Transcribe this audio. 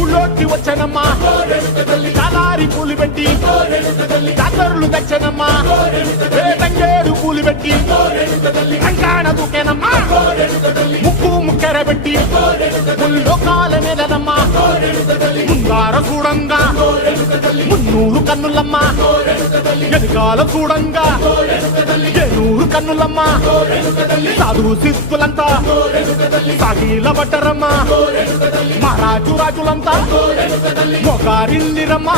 ఊళ్ళోకి వచ్చనమ్మా కాలారి పూలు పెట్టి జాతరులు తెచ్చనమ్మా తంగేడు పూలు పెట్టి కంకాణ దూకేనమ్మా ముక్కు ముక్కెర పెట్టి ముల్లోకాల మీదనమ్మా ముందార చూడంగా మున్నూరు కన్నులమ్మా ఎదుకాల చూడంగా ఏనూరు కన్నులమ్మా సాధు శిస్తులంతా సాగిల పట్టరమ్మా మహారాజు రాజులంతా మొగారిల్లిరమ్మా